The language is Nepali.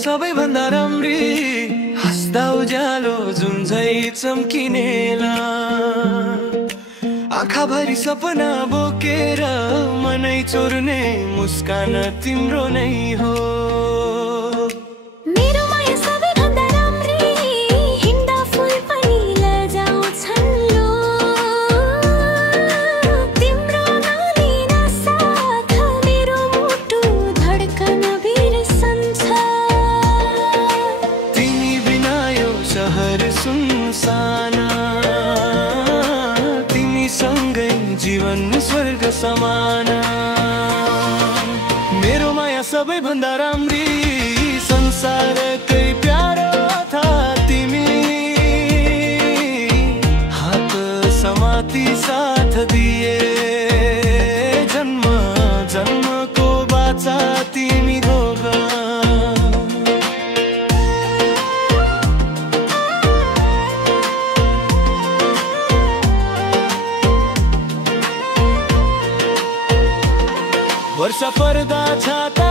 सबैभन्दा राम्री हस्दा उज्यालो जुन झै चम्किनेला आँखाभरि सपना बोकेर मनै चोर्ने मुस्कान तिम्रो नै हो। मेरो माया सबैभन्दा राम्री हिँड्दा फुल पनि लजाउँछन् लो तिम्रो नलिन साथ मेरो मुटु धड्कन बिर्सन्छ। तिमी बिना यो सहर सुनसाना तिमी सँगै जीवन स्वर्ग समाना। मेरो माया सबैभन्दा राम्री संसारकै प्यारो था तिमी हात समाती साथ दिए जन्म जन्मको बाचा तिमी होगा। वर्षा पर्दा छाता